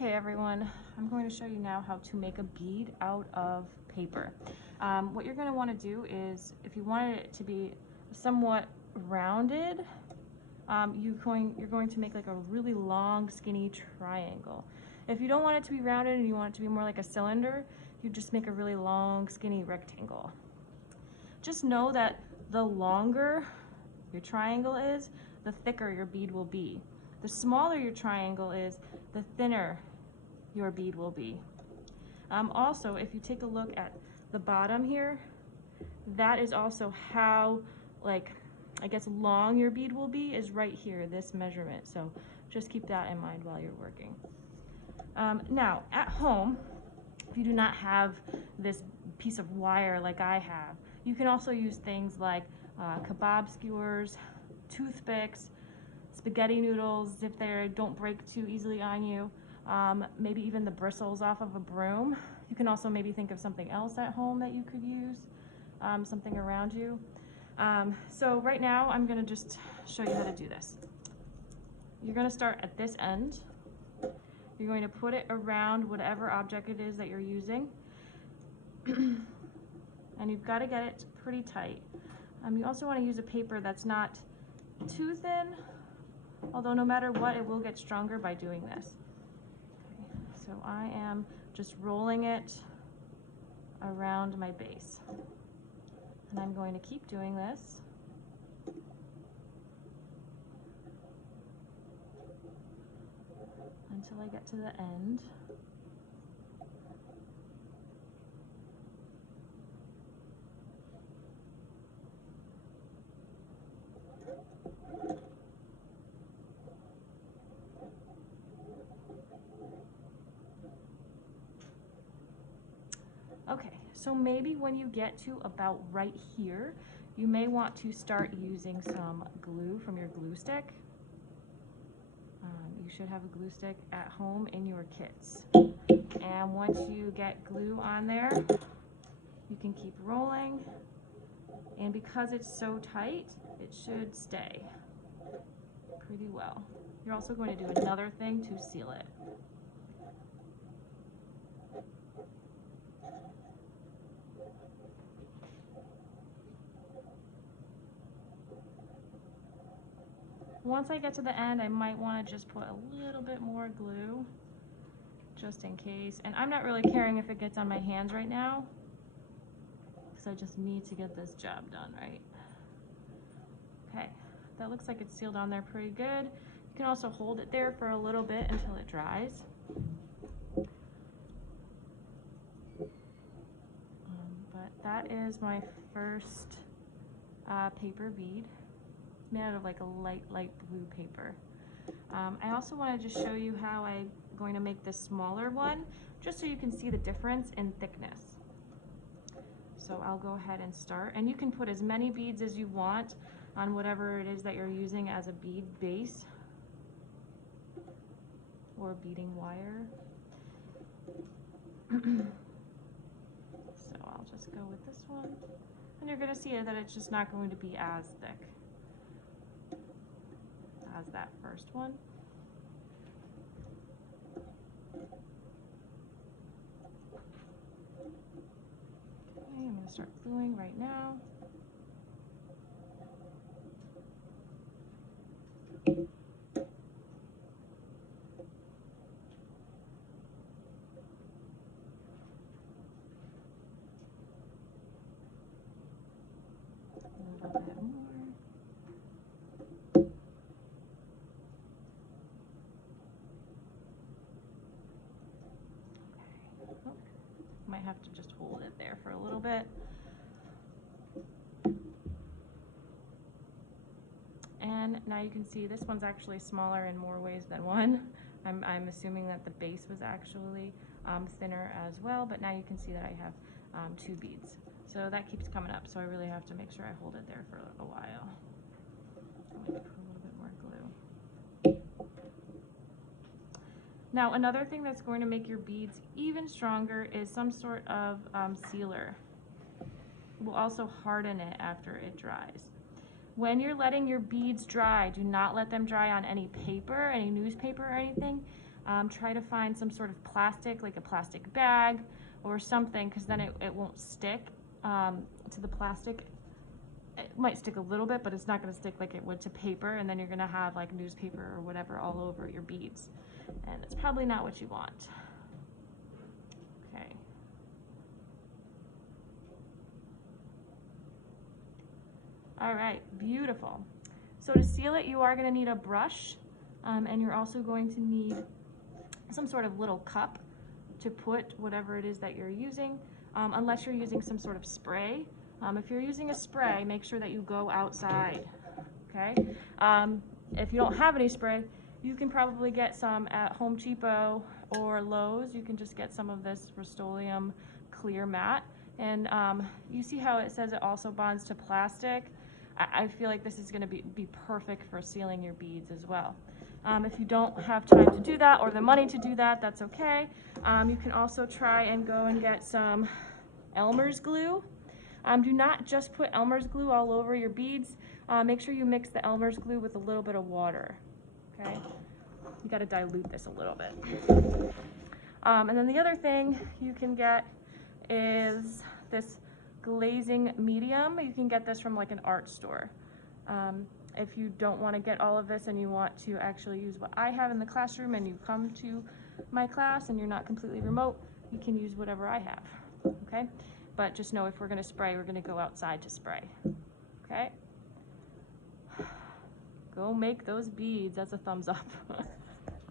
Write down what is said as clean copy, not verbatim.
Okay everyone, I'm going to show you now how to make a bead out of paper. What you're going to want to do is, if you want it to be somewhat rounded, you're going to make like a really long skinny triangle. If you don't want it to be rounded and you want it to be more like a cylinder, you just make a really long skinny rectangle. Just know that the longer your triangle is, the thicker your bead will be. The smaller your triangle is, the thinner your bead will be. Also, if you take a look at the bottom here, that is also how, long your bead will be, is right here, this measurement. So just keep that in mind while you're working. Now, at home, if you do not have this piece of wire like I have, you can also use things like kebab skewers, toothpicks, spaghetti noodles if they don't break too easily on you, maybe even the bristles off of a broom. You can also maybe think of something else at home that you could use, something around you. So right now I'm going to just show you how to do this. You're going to start at this end. You're going to put it around whatever object it is that you're using. And you've got to get it pretty tight. You also want to use a paper that's not too thin, although no matter what, it will get stronger by doing this. Okay, so I am just rolling it around my base. And I'm going to keep doing this until I get to the end. Okay, so maybe when you get to about right here, you may want to start using some glue from your glue stick. You should have a glue stick at home in your kits. And once you get glue on there, you can keep rolling. And because it's so tight, it should stay pretty well. You're also going to do another thing to seal it. Once I get to the end, I might want to just put a little bit more glue, just in case. And I'm not really caring if it gets on my hands right now, because I just need to get this job done right. Okay, that looks like it's sealed on there pretty good. You can also hold it there for a little bit until it dries. But that is my first paper bead. Made out of like a light blue paper. I also want to just show you how I'm going to make this smaller one, just so you can see the difference in thickness. So I'll go ahead and start, and you can put as many beads as you want on whatever it is that you're using as a bead base or beading wire. So I'll just go with this one, and you're going to see that it's just not going to be as thick as that first one. Okay, I'm going to start gluing right now. A little bit more. Might have to just hold it there for a little bit. And now you can see this one's actually smaller in more ways than one. I'm assuming that the base was actually thinner as well, but now you can see that I have 2 beads. So that keeps coming up, so I really have to make sure I hold it there for a while. I'm going to put a little bit more glue. Now, another thing that's going to make your beads even stronger is some sort of sealer. It will also harden it after it dries. When you're letting your beads dry, do not let them dry on any paper, any newspaper or anything. try to find some sort of plastic, like a plastic bag or something, because then it won't stick to the plastic. It might stick a little bit, but it's not going to stick like it would to paper, and then you're going to have like newspaper or whatever all over your beads, and it's probably not what you want. Okay. All right, beautiful. So to seal it, you are going to need a brush, and you're also going to need some sort of little cup to put whatever it is that you're using, unless you're using some sort of spray. If you're using a spray, make sure that you go outside, okay? If you don't have any spray, you can probably get some at Home Depot or Lowe's. You can just get some of this Rust-Oleum clear mat. And you see how it says it also bonds to plastic? I feel like this is going to be perfect for sealing your beads as well. If you don't have time to do that or the money to do that, that's okay. You can also try and go and get some Elmer's glue. Do not just put Elmer's glue all over your beads. Make sure you mix the Elmer's glue with a little bit of water, okay? You gotta dilute this a little bit. And then the other thing you can get is this glazing medium. You can get this from like an art store. If you don't want to get all of this and you want to actually use what I have in the classroom and you come to my class and you're not completely remote, you can use whatever I have, okay? But just know if we're going to spray, we're going to go outside to spray, okay? Go make those beads. That's a thumbs up.